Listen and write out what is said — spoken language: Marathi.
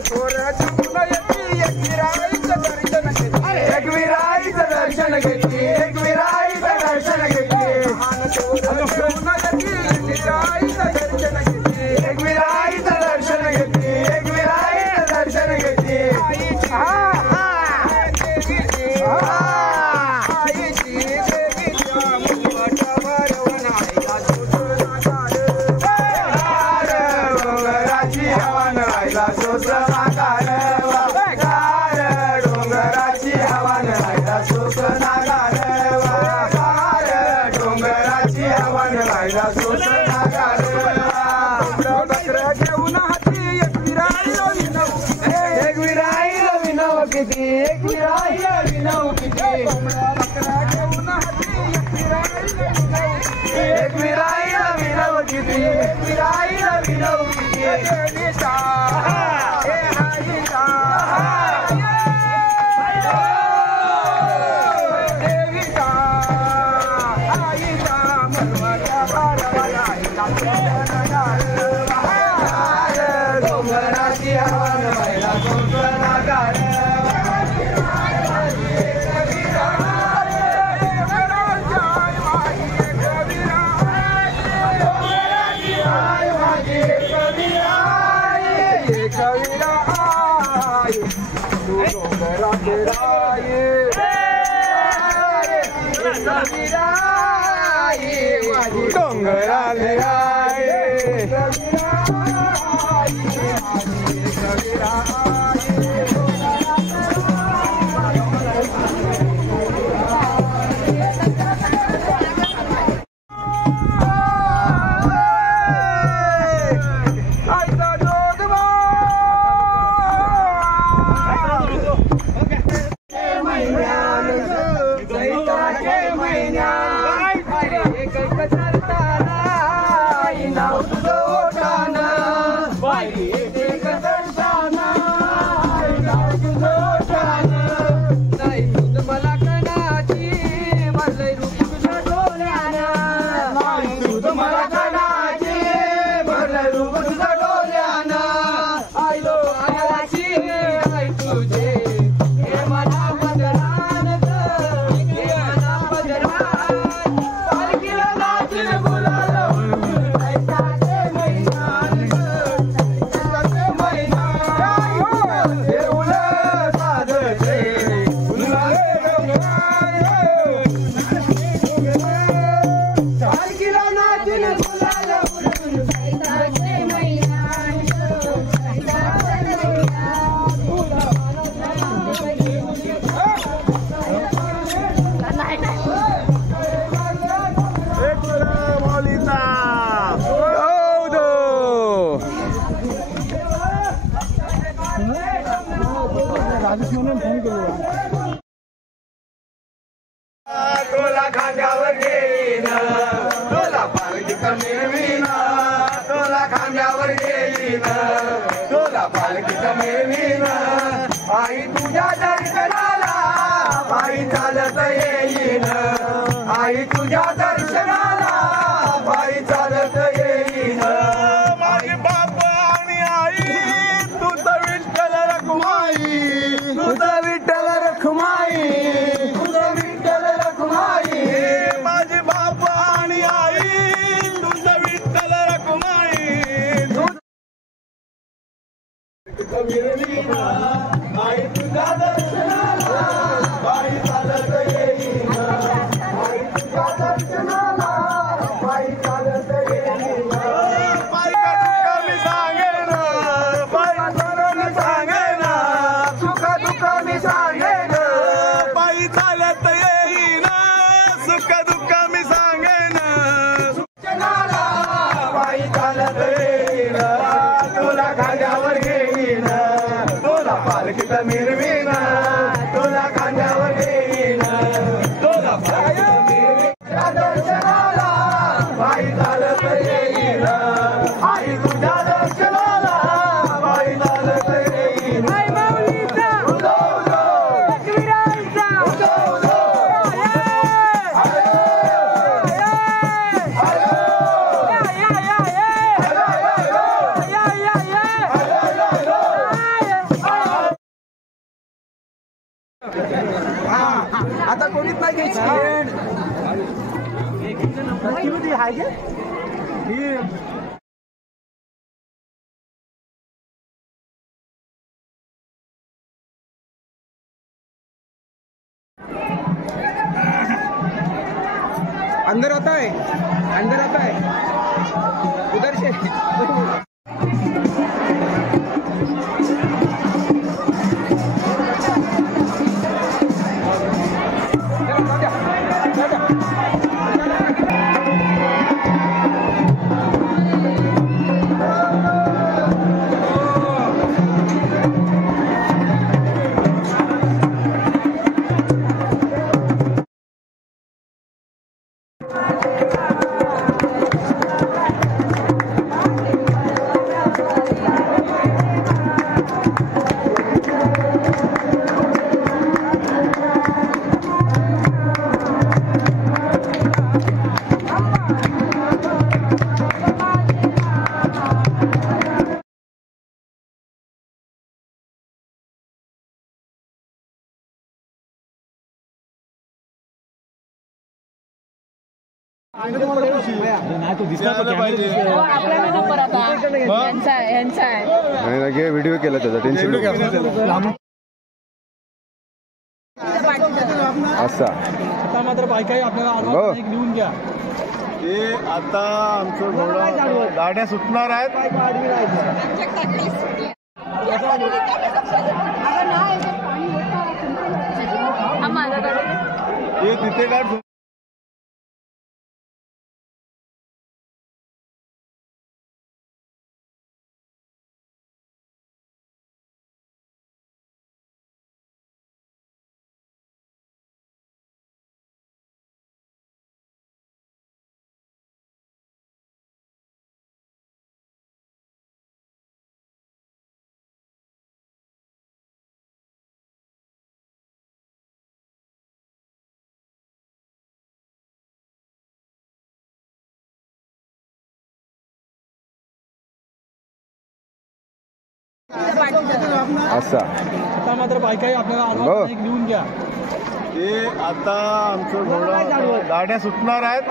थोर चुकून येती एक विराईचं दर्शन घेती एक विराईचं दर्शन घेती एक विराईचं दर्शन घेती लहान थोर चुकून येती एक विराईचं दर्शन घेती एक विराईचं दर्शन घेती एक विराईचं दर्शन घेती आईची आईची देवीच्या मुखवटावर वनाईला सोसणागार डोंगराची हवा नळायला सोसणागार डोंगराची हवा नळायला सोसणागार डोंगराची हवा नळायला सोसणागार बकऱ्या घेऊन हाती एक विराईला विनव एक विराईला विनव किती एक विराईला विनव किती बकऱ्या घेऊन हाती एक विराईला विनव किती एक विराईला विनव किती देवीचा हे आईचा देवीचा आईचा मनवाच्या बाळाला आईला डोंगराची हवा नळायला सोसणागार डोंगराले तोला खांद्यावर घेईन तोला पालखीत मिळवीन तोला खांद्यावर घेईन तोला पालखीत मिळवीन आई तुझ्या दर्शनाला आई चालत येईन आई तुझ्या दर्शनाला आई चालत येईन माझे बाप आणि आई तुझं विठ्ठल रखुमाई तुझं विठ्ठल रखुमाई माझे बाप आणि आई तुझं विठ्ठल अंदर आता है, अंदर आता है, उधर से व्हिडिओ केला त्याचा टेन्शन असा आता मात्र बायकाही आपल्याला आवाज लिहून घ्या. ते आता आमचं घोडा गाड्या सुटणार आहेत. ते तिथे गाड असा आता मात्र बायकाही आपल्याला आवाज लिहून घ्या. ते आता आमचं घोडा गाड्या सुटणार आहेत.